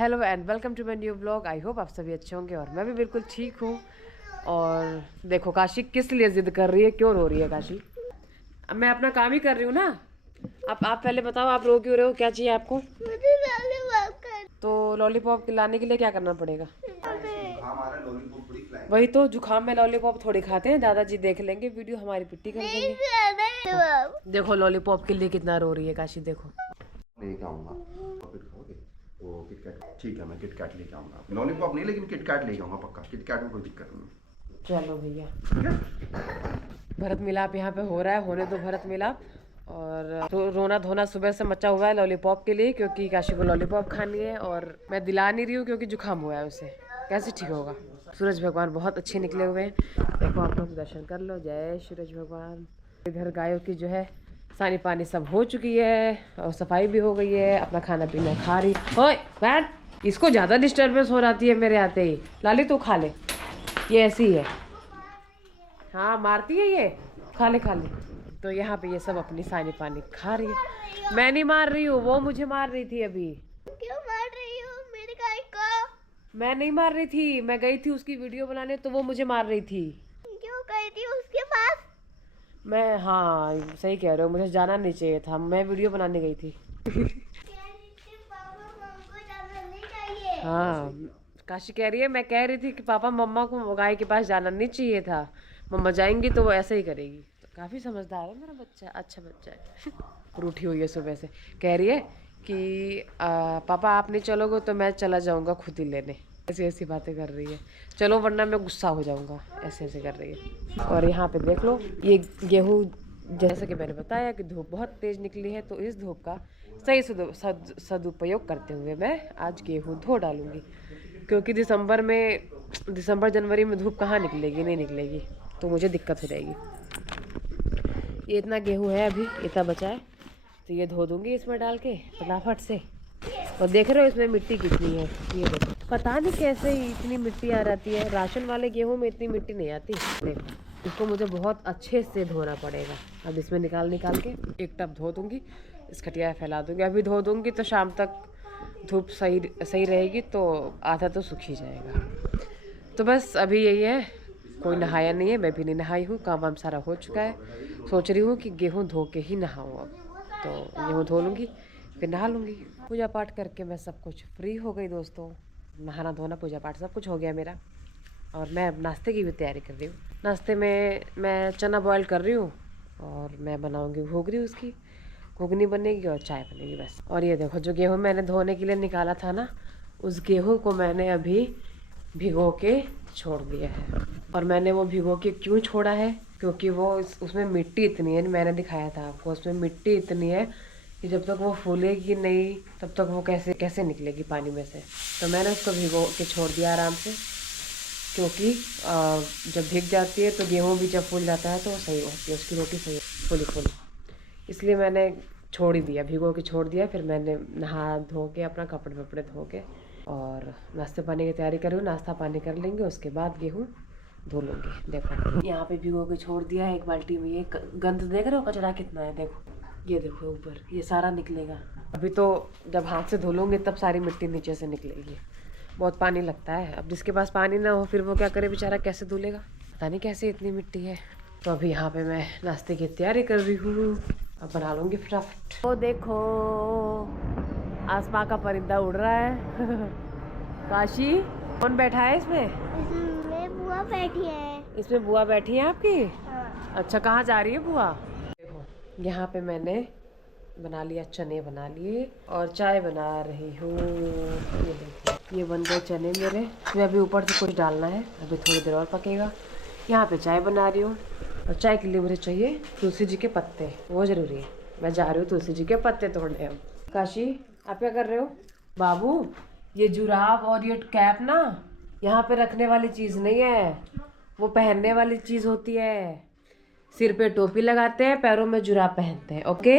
Hello and welcome to my new blog. I hope आप सभी अच्छे होंगे और मैं भी बिल्कुल ठीक हूँ। और देखो काशी किस लिए जिद कर रही है, क्यों रो रही है काशी। अब मैं अपना काम ही कर रही हूँ ना। आप पहले बताओ, आप रो क्यों रहे हो, क्या चाहिए आपको? मुझे लॉलीपॉप कर। तो लॉलीपॉप लाने के लिए क्या करना पड़ेगा? वही तो, जुकाम में लॉलीपॉप थोड़ी खाते हैं, दादाजी देख लेंगे वीडियो, हमारी पिट्टी कर देंगे। देखो लॉलीपॉप के लिए कितना रो रही है काशी, देखो। लेके आऊंगा फिर खाओगे वो किटकैट। ठीक है, मैं किटकैट लेके आऊंगा, लॉलीपॉप नहीं लेकिन किटकैट लेके आऊंगा पक्का। किटकैट में कोई दिक्कत नहीं। चलो भैया, भरत मिलाप यहाँ पे हो रहा है, होने दो भरत मिलाप। और तो रोना धोना सुबह से मचा हुआ है लॉलीपॉप के लिए, क्योंकि काशी को लॉलीपॉप खानी है और मैं दिला नहीं रही हूँ क्योंकि जुकाम हुआ है उसे। कैसे ठीक होगा? सूरज भगवान बहुत अच्छे निकले हुए हैं, देखो आप लोग दर्शन कर लो। जय सूरज भगवान। इधर गायों की जो है सानी पानी सब हो चुकी है और सफाई भी हो गई है, अपना खाना पीना खा रही। ओए बैठ, इसको ज़्यादा डिस्टर्बेंस हो जाती है मेरे आते ही। लाली तू खा ले, ये ऐसी है। हाँ मारती है ये, खा ले खा ले। तो यहाँ पे ये सब अपनी सानी पानी खा रही है। मैं नहीं मार रही हूँ, वो मुझे मार रही थी अभी। क्यों मार रही हो मेरे गाय को? मैं नहीं मार रही थी, मैं गई थी उसकी वीडियो बनाने तो वो मुझे मार रही थी। क्यों गई थी उसके पास? मैं, हाँ सही कह रहे हो, मुझे जाना नहीं चाहिए था, मैं वीडियो बनाने गई थी। हाँ काशी कह रही है, मैं कह रही थी कि पापा मम्मा को गाय के पास जाना नहीं चाहिए था, मम्मा जाएंगी तो वो ऐसे ही करेगी। तो काफ़ी समझदार है मेरा बच्चा, अच्छा बच्चा है। रूठी हुई है सुबह से, कह रही है कि पापा आप नहीं चलोगे तो मैं चला जाऊंगा खुद ही लेने। ऐसी ऐसी बातें कर रही है, चलो वरना मैं गुस्सा हो जाऊंगा, ऐसे ऐसे कर रही है। और यहाँ पे देख लो, ये गेहूँ, जैसे कि मैंने बताया कि धूप बहुत तेज़ निकली है, तो इस धूप का सही सदुपयोग करते हुए मैं आज गेहूँ धो डालूंगी। क्योंकि दिसंबर जनवरी में धूप कहाँ निकलेगी, नहीं निकलेगी, तो मुझे दिक्कत हो जाएगी। ये इतना गेहूँ है, अभी इतना बचा है, तो ये धो दूंगी इसमें डाल के फटाफट से। और देख रहे हो इसमें मिट्टी कितनी है, ये देखो, पता नहीं कैसे इतनी मिट्टी आ जाती है, राशन वाले गेहूँ में इतनी मिट्टी नहीं आती। देखो इसको मुझे बहुत अच्छे से धोना पड़ेगा। अब इसमें निकाल के एक टब धो दूंगी, इस खटिया फैला दूंगी। अभी धो दूंगी तो शाम तक धूप सही रहेगी, तो आधा तो सूख ही जाएगा। तो बस अभी यही है, कोई नहाया नहीं है, मैं भी नहीं नहाई हूँ, काम वाम सारा हो चुका है। सोच रही हूँ कि गेहूँ धो के ही नहाऊँ अब। तो गेहूँ धो लूँगी फिर नहा लूँगी। पूजा पाठ करके मैं सब कुछ फ्री हो गई दोस्तों, नहाना धोना पूजा पाठ सब कुछ हो गया मेरा। और मैं अब नाश्ते की भी तैयारी कर रही हूँ। नाश्ते में मैं चना बॉयल कर रही हूँ और मैं बनाऊँगी घुगरी, उसकी घुगनी बनेगी और चाय बनेगी बस। और ये देखो, जो गेहूँ मैंने धोने के लिए निकाला था ना, उस गेहूँ को मैंने अभी भिगो के छोड़ दिया है। और मैंने वो भिगो के क्यों छोड़ा है, क्योंकि वो उसमें मिट्टी इतनी है, मैंने दिखाया था आपको, उसमें मिट्टी इतनी है कि जब तक वो फूलेगी नहीं तब तक वो कैसे निकलेगी पानी में से। तो मैंने उसको भिगो के छोड़ दिया आराम से, क्योंकि जब भीग जाती है तो गेहूँ भी जब फूल जाता है तो वो सही होती है, उसकी रोटी सही फूली। इसलिए मैंने छोड़ ही दिया, भिगो के छोड़ दिया। फिर मैंने नहा धो के अपना कपड़े वपड़े धो के और नाश्ते पानी की तैयारी कर रही हूँ। नाश्ता पानी कर लेंगे, उसके बाद गेहूँ धो लूँगी। देखो यहाँ पे भिगो के छोड़ दिया है एक बाल्टी में। ये गंद देख रहे हो, कचरा कितना है, देखो ये देखो ऊपर, ये सारा निकलेगा। अभी तो जब हाथ से धो लूँगी तब सारी मिट्टी नीचे से निकलेगी, बहुत पानी लगता है। अब जिसके पास पानी ना हो फिर वो क्या करे बेचारा, कैसे धुलेगा, पता नहीं कैसे इतनी मिट्टी है। तो अभी यहाँ पे मैं नाश्ते की तैयारी कर रही हूँ, अब बना लूँगी फटाफट। तो देखो आसमां का परिंदा उड़ रहा है। काशी कौन बैठा है इसमें? इसमें बुआ बैठी है। इसमें बुआ बैठी है आपकी? हाँ। अच्छा, कहाँ जा रही है बुआ? देखो यहाँ पे मैंने बना लिया, चने बना लिए और चाय बना रही हूँ। ये देखो ये बन गए चने मेरे। मैं अभी ऊपर से कुछ डालना है, अभी थोड़ी देर और पकेगा। यहाँ पे चाय बना रही हूँ और चाय के लिए मुझे चाहिए तुलसी जी के पत्ते, वो ज़रूरी है। मैं जा रही हूँ तुलसी जी के पत्ते तोड़ने। अब काशी आप क्या कर रहे हो? बाबू ये जुराब और ये कैप ना यहाँ पे रखने वाली चीज़ नहीं है, वो पहनने वाली चीज़ होती है। सिर पे टोपी लगाते हैं, पैरों में जुराब पहनते हैं, ओके?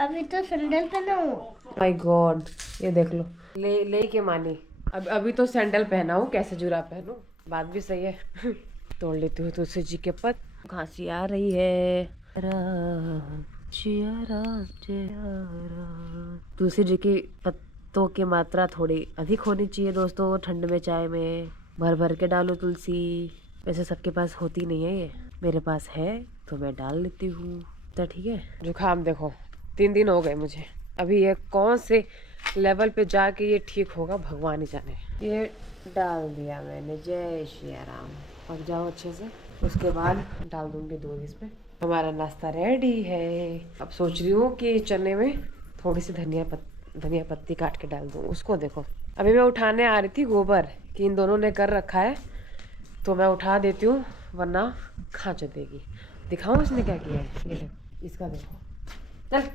अभी तो सैंडल पहना हूँ। माय गॉड, ये देख लो, ले के मानी। अभी तो सैंडल पहना हूँ, कैसे जुराब पहनूं? बात भी सही है। तोड़ लेती हूँ तुलसी जी के पत्ते। खांसी आ रही है। तुलसी जी के पत्तों की मात्रा थोड़ी अधिक होनी चाहिए दोस्तों। ठंड में चाय में भर भर के डालो तुलसी। वैसे सबके पास होती नहीं है ये, मेरे पास है तो मैं डाल लेती हूँ। तो ठीक है। जुकाम देखो 3 दिन हो गए मुझे, अभी ये कौन से लेवल पे जाके ये ठीक होगा भगवान ही जाने। ये डाल दिया मैंने, जय श्री राम। पक जाओ अच्छे से, उसके बाद डाल दूंगी दूध इस पे। हमारा नाश्ता रेडी है। अब सोच रही हूँ कि चने में थोड़ी सी धनिया पत्ती काट के डाल दूँ। उसको देखो, अभी मैं उठाने आ रही थी गोबर कि इन दोनों ने कर रखा है तो मैं उठा देती हूँ वरना खांच देगी। दिखाऊँ इसने क्या किया है, ये देखो, इसका देखो। चल,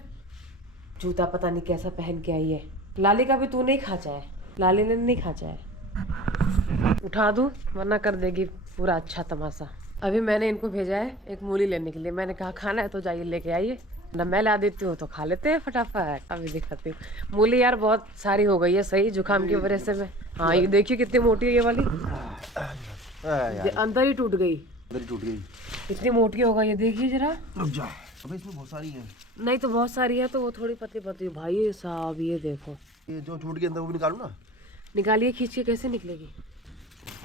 जूता पता नहीं कैसा पहन के आई है। लाली का भी तू नहीं खाचा है, लाली ने नहीं खाचा है। उठा दूँ वरना कर देगी पूरा अच्छा तमाशा। अभी मैंने इनको भेजा है एक मूली लेने के लिए। मैंने कहा खाना है तो जाइए लेके आइए, ना मैं ला देती हूँ तो खा लेते हैं फटाफट। अभी दिखाती हूँ मूली। यार बहुत सारी हो गई है सही जुकाम की वजह से। मैं हाँ, ये देखिए कितनी मोटी है ये वाली, अंदर ही टूट गई। इतनी मोटी होगा ये, देखिए जरा। रुक जा, अबे इसमें बहुत सारी है। नहीं तो बहुत सारी है तो वो थोड़ी पतली पतली। भाई साहब ये देखो, ये जो टूट गई अंदर वो भी निकालू ना। निकालिए, खींच के कैसे निकलेगी।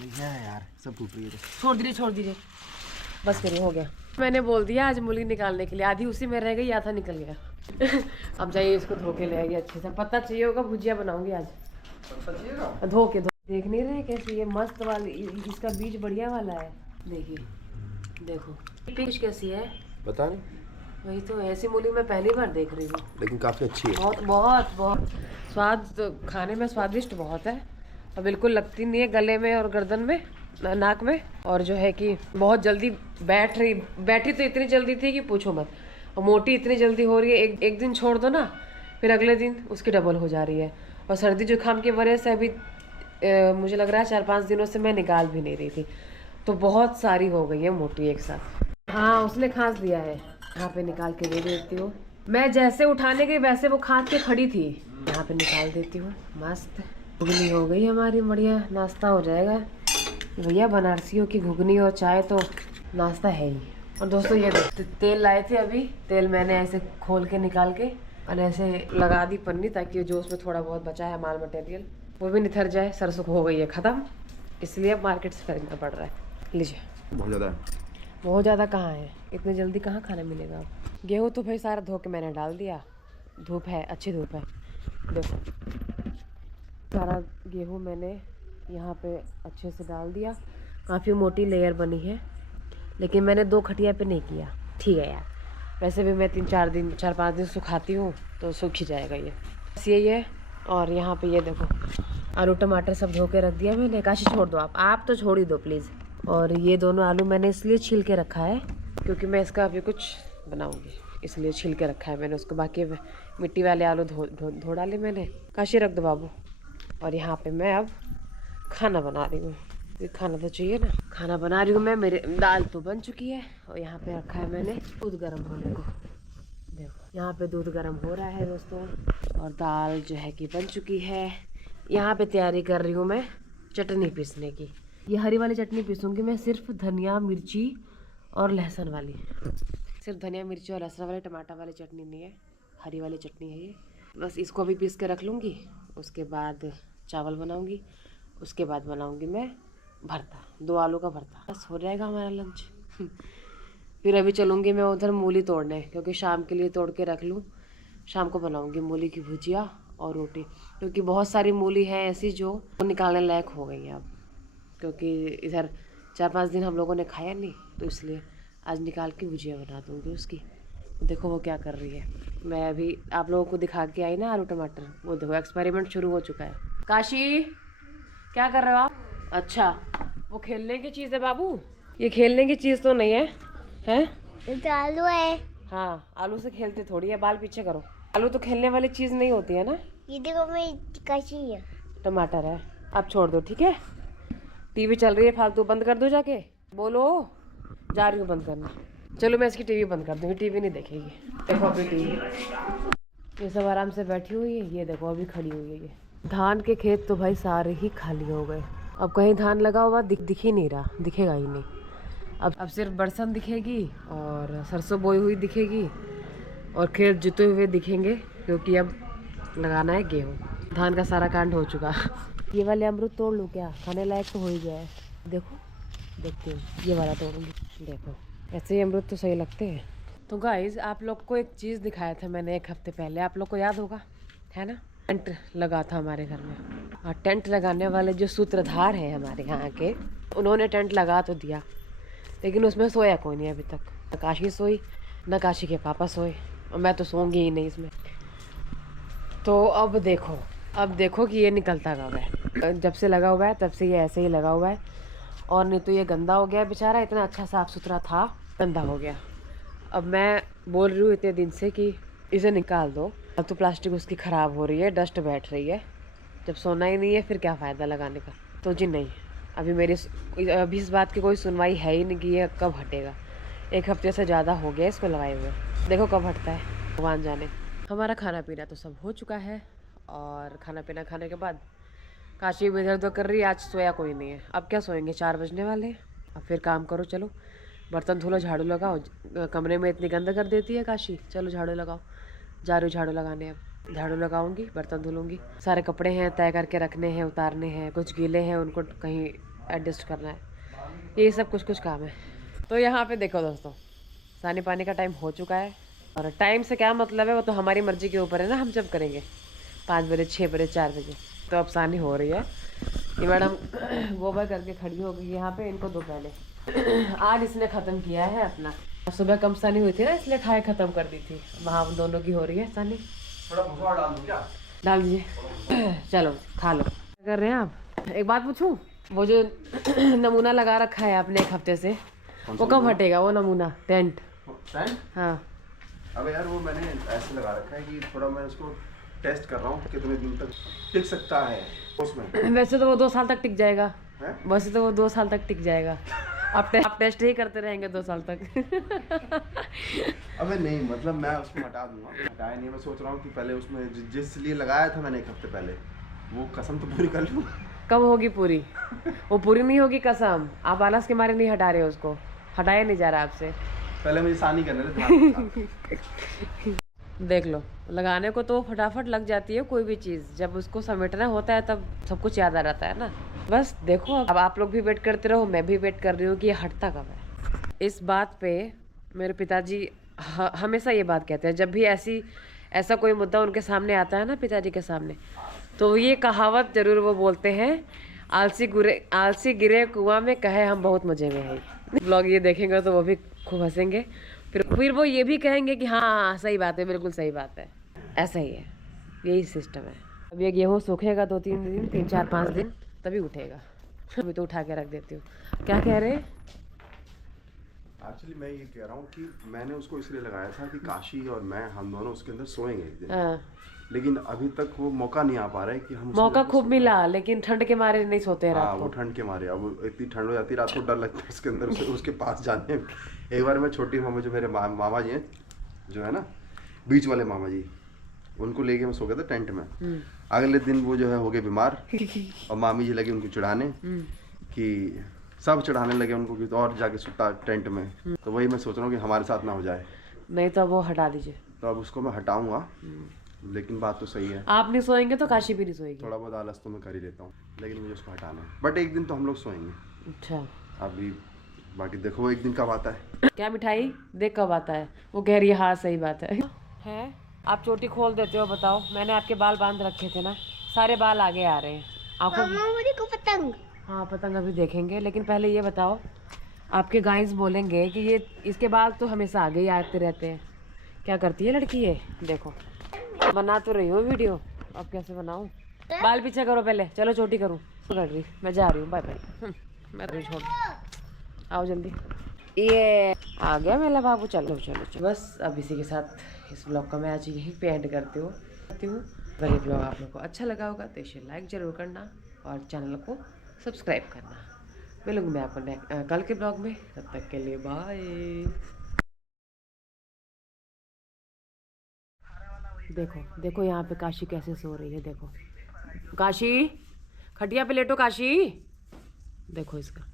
क्या है यार, सब टूट रही है। छोड़ दीजिए बस करिए, हो गया। मैंने बोल दिया आज मूली निकालने के लिए, आधी उसी में रह गई, आधा निकल गया। अब जाइए इसको धो के ले आइए अच्छे से। पत्ता चाहिए होगा, भुजिया बनाऊंगी आज। धो के देख नहीं रहे कैसी ये मस्त वाली, इसका बीज बढ़िया वाला है। देखिए देखो बीज कैसी है, पता नहीं। वही तो, ऐसी मूली मैं पहली बार देख रही हूँ। लेकिन काफी अच्छी है। बहुत बहुत बहुत स्वाद, खाने में स्वादिष्ट बहुत है और बिल्कुल लगती नहीं है गले में और गर्दन में, नाक में। और जो है कि बहुत जल्दी बैठी तो इतनी जल्दी थी कि पूछो मत, और मोटी इतनी जल्दी हो रही है। एक दिन छोड़ दो ना, फिर अगले दिन उसकी डबल हो जा रही है। और सर्दी जुकाम की वजह से अभी मुझे लग रहा है 4-5 दिनों से मैं निकाल भी नहीं रही थी, तो बहुत सारी हो गई है मोटी एक साथ। हाँ, उसने खांस दिया है, यहाँ पे निकाल के दे देती हूँ। मैं जैसे उठाने गई वैसे वो खांस के खड़ी थी, यहाँ पे निकाल देती हूँ। मस्त घुगनी हो गई हमारी, बढ़िया नाश्ता हो जाएगा। भैया बनारसियों की घुगनी और चाय तो नाश्ता है ही। और दोस्तों ये तेल लाए थे अभी, तेल मैंने ऐसे खोल के निकाल के और ऐसे लगा दी पन्नी, ताकि जो उसमें थोड़ा बहुत बचा है माल मटेरियल वो भी निथर जाए। सरसों हो गई है ख़त्म, इसलिए अब मार्केट से खरीदना पड़ रहा है। लीजिए। बहुत ज़्यादा है। बहुत ज़्यादा कहाँ है, इतनी जल्दी कहाँ खाना मिलेगा। गेहूँ तो भाई सारा धो के मैंने डाल दिया, धूप है, अच्छी धूप है। देखो सारा गेहूँ मैंने यहाँ पे अच्छे से डाल दिया। काफ़ी मोटी लेयर बनी है, लेकिन मैंने 2 खटिया पे नहीं किया। ठीक है यार, वैसे भी मैं 4-5 दिन सुखाती हूँ तो सूख ही जाएगा ये। बस यही है। और यहाँ पे ये देखो आलू टमाटर सब धो के रख दिया मैंने। काशी छोड़ दो, आप तो छोड़ ही दो प्लीज़। और ये दोनों आलू मैंने इसलिए छील के रखा है क्योंकि मैं इसका अभी कुछ बनाऊँगी, इसलिए छील के रखा है मैंने उसको। बाकी मिट्टी वाले आलू धो डाले मैंने। काशी रख दो बाबू। और यहाँ पे मैं अब खाना बना रही हूँ, खाना तो चाहिए ना। खाना बना रही हूँ मैं, मेरे दाल तो बन चुकी है और यहाँ पे रखा है मैंने दूध गर्म होने को। देखो यहाँ पे दूध गर्म हो रहा है दोस्तों, और दाल जो है कि बन चुकी है। यहाँ पे तैयारी कर रही हूँ मैं चटनी पीसने की। ये हरी वाली चटनी पीसूँगी मैं, सिर्फ धनिया मिर्ची और लहसुन वाली, सिर्फ धनिया मिर्ची और लहसुन वाली, टमाटर वाली चटनी नहीं है, हरी वाली चटनी है ये। बस इसको अभी पीस के रख लूँगी, उसके बाद चावल बनाऊँगी, उसके बाद बनाऊँगी मैं भरता, 2 आलू का भरता। बस हो जाएगा हमारा लंच। फिर अभी चलूँगी मैं उधर मूली तोड़ने, क्योंकि शाम के लिए तोड़ के रख लूँ। शाम को बनाऊँगी मूली की भुजिया और रोटी, क्योंकि बहुत सारी मूली है ऐसी जो निकालने लायक हो गई है अब, क्योंकि इधर 4-5 दिन हम लोगों ने खाया नहीं, तो इसलिए आज निकाल के भुजिया बना दूँगी उसकी। देखो वो क्या कर रही है। मैं अभी आप लोगों को दिखा के आई ना आलू टमाटर, वो देखो एक्सपेरिमेंट शुरू हो चुका है। काशी क्या कर रहे हो आप? अच्छा, वो खेलने की चीज़ है बाबू, ये खेलने की चीज़ तो नहीं है, हैं? आलू है। हाँ, आलू से खेलते थोड़ी है, बाल पीछे करो। आलू तो खेलने वाली चीज़ नहीं होती है ना। ये देखो मैं कशी है, टमाटर है, आप छोड़ दो ठीक है। टीवी चल रही है फालतू, बंद कर दो जाके। बोलो, जा रही हूँ बंद करना। चलो मैं इसकी टीवी बंद कर दूँगी, टीवी नहीं देखेगी। देखो अभी टीवी, ये सब आराम से बैठी हुई है। ये देखो अभी खड़ी हुई है। ये धान के खेत तो भाई सारे ही खाली हो गए, अब कहीं धान लगा हुआ दिख ही नहीं रहा, दिखेगा ही नहीं। अब सिर्फ बरसन दिखेगी और सरसों बोई हुई दिखेगी और खेत जुते हुए दिखेंगे, क्योंकि अब लगाना है गेहूँ। धान का सारा कांड हो चुका। ये वाले अमरूद तोड़ लूँ क्या? खाने लायक तो हो ही गया है। देखो, देखते हो, ये वाला तोड़ूंगी। देखो, ऐसे ही अमरूद तो सही लगते हैं। तो गाइज, आप लोग को एक चीज़ दिखाया था मैंने 1 हफ्ते पहले, आप लोग को याद होगा, है ना? टेंट लगा था हमारे घर में, और टेंट लगाने वाले जो सूत्रधार हैं हमारे यहाँ के, उन्होंने टेंट लगा तो दिया, लेकिन उसमें सोया कोई नहीं अभी तक। न काशी सोई, न काशी के पापा सोए, और मैं तो सोऊंगी ही नहीं इसमें। तो अब देखो कि ये निकलता कब है। जब से लगा हुआ है तब से ये ऐसे ही लगा हुआ है, और नहीं तो ये गंदा हो गया बेचारा। इतना अच्छा साफ़ सुथरा था, गंदा हो गया। अब मैं बोल रही हूँ इतने दिन से कि इसे निकाल दो। अब तो प्लास्टिक उसकी ख़राब हो रही है, डस्ट बैठ रही है। जब सोना ही नहीं है फिर क्या फ़ायदा लगाने का। तो जी नहीं, अभी इस बात की कोई सुनवाई है ही नहीं कि ये कब हटेगा। 1 हफ्ते से ज़्यादा हो गया इसको लगाए हुए, देखो कब हटता है, भगवान जाने। हमारा खाना पीना तो सब हो चुका है, और खाना पीना खाने के बाद काशी भी इधर उधर कर रही है। आज सोया कोई नहीं है। अब क्या सोएंगे, 4 बजने वाले हैं। अब फिर काम करो, चलो बर्तन धो लो, झाड़ू लगाओ। कमरे में इतनी गंद कर देती है काशी, चलो झाड़ू लगाओ। जा रही हूँ झाड़ू लगाने। अब झाड़ू लगाऊंगी, बर्तन धुलूंगी। सारे कपड़े हैं तय करके रखने हैं, उतारने हैं, कुछ गीले हैं उनको कहीं एडजस्ट करना है, ये सब कुछ काम है। तो यहाँ पे देखो दोस्तों, सानी पानी का टाइम हो चुका है, और टाइम से क्या मतलब है, वो तो हमारी मर्जी के ऊपर है ना, हम जब करेंगे 5 बजे, 6 बजे, 4 बजे। तो अब सानी हो रही है। ये मैडम गोबर करके खड़ी हो गई यहाँ पे, इनको दो पहले। आज इसने ख़त्म किया है अपना। सुबह कम सानी हुई थी ना, इसलिए खाए ख़त्म कर दी थी। वहाँ दोनों की हो रही है सानी। थोड़ा भुसा डाल दूं क्या? डाल दीजिए। चलो खा लो। क्या कर रहे हैं आप? एक बात पूछूं, वो जो नमूना लगा रखा है आपने 1 हफ्ते से, वो कब हटेगा? वो नमूना टेंट। हाँ। अबे यार, वो मैंने ऐसे लगा रखा है कि थोड़ा मैं उसको टेस्ट कर रहा हूँ कितने दिन तक टिक सकता है उसमें। वैसे तो वो 2 साल तक टिक जाएगा। है? वैसे तो वो 2 साल तक टिक जाएगा। आप टेस्ट ही करते रहेंगे 2 साल तक। अबे नहीं, मतलब मैं उसको हटा दूंगा। हटाया नहीं, मैं सोच रहा हूँ कि पहले उसमें जिस लिए लगाया था मैंने 1 हफ्ते पहले, वो कसम तो पूरी कर लूँ। कब होगी पूरी? वो पूरी नहीं होगी कसम। आप आलस के मारे नहीं हटा रहे हो उसको, हटाया नहीं जा रहा आपसे। पहले मुझे सानी करने थे। देख लो, लगाने को तो फटाफट लग जाती है कोई भी चीज़, जब उसको समेटना होता है तब सब कुछ याद आ जाता है ना। बस देखो, अब आप लोग भी वेट करते रहो, मैं भी वेट कर रही हूँ कि ये हटता कब है। इस बात पे मेरे पिताजी हमेशा ये बात कहते हैं, जब भी ऐसा कोई मुद्दा उनके सामने आता है ना, पिताजी के सामने, तो ये कहावत जरूर वो बोलते हैं, आलसी गिरे कुआं में, कहे हम बहुत मजे में हैं। ब्लॉग ये देखेंगे तो वो भी खूब हंसेंगे, फिर वो ये भी कहेंगे कि हाँ सही बात है, बिल्कुल सही बात है। ऐसा ही है, यही सिस्टम है। अब ये गेहूँ सूखेगा 2-3 दिन, 3-4-5 दिन, तभी उठेगा। अभी तो उठा के रख देती हूँ। क्या कह रहे हैं? एक्चुअली मैं ये कह रहा हूँ कि मैंने उसको इसलिए लगाया था कि काशी और मैं, हम दोनों उसके अंदर सोएंगे एक दिन। हाँ। लेकिन अभी तक वो मौका नहीं आ पा रहा है कि हम मौका खूब मिला, लेकिन ठंड के मारे नहीं सोते रात को। वो ठंड के मारे, अब इतनी ठंड हो जाती है रात को, डर लगता है उसके अंदर उसके पास जाने में। एक बार मैं छोटी मामा, जो मेरे मामा जी हैं, जो है ना बीच वाले मामा जी, उनको लेके मैं सो गया था टेंट में। अगले दिन वो जो है हो गए बीमार, और मामी जी लगे उनको चढ़ाने, कि सब चढ़ाने लगे उनको कि और जाके सुता टेंट में। तो वही मैं सोच रहा हूँ कि हमारे साथ ना हो जाए। नहीं तो वो हटा दीजिए। तो अब उसको मैं हटाऊंगा, लेकिन बात तो सही है, आप नहीं सोएंगे तो काशी भी नहीं सोएगी। थोड़ा बहुत आलस तो मैं कर ही लेता हूँ, लेकिन मुझे उसको हटाना है। बट एक दिन तो हम लोग सोएंगे। अच्छा, अभी बाकी देखो वो एक दिन कब आता है। क्या मिठाई देख कब आता है? वो कह रही है हाँ सही बात है। आप चोटी खोल देते हो, बताओ। मैंने आपके बाल बांध रखे थे ना, सारे बाल आगे आ रहे हैं आंखों में। मुझे को पतंग। हाँ पतंग अभी देखेंगे, लेकिन पहले ये बताओ, आपके गाइस बोलेंगे कि ये इसके बाल तो हमेशा आगे ही आते रहते हैं, क्या करती है लड़की ये? देखो, बना तो रही हूँ वीडियो, अब कैसे बनाऊँ? बाल पीछे करो पहले, चलो चोटी करूँ। कर रही, मैं जा रही हूँ, बाय बाय। मैं तो छोड़, आओ जल्दी। ये आ गया मेरा बाबू। चलो चलो चलो, बस अब इसी के साथ इस ब्लॉग का मैं आज यहीं पे एंड करती हूँ। अगर ये ब्लॉग आप लोग को अच्छा लगा होगा तो इसे लाइक ज़रूर करना, और चैनल को सब्सक्राइब करना। मिलूंगी मैं आपको कल के ब्लॉग में, तब तक के लिए बाय। देखो देखो यहाँ पे काशी कैसे सो रही है, देखो। काशी, खटिया पे लेटो काशी, देखो इसका।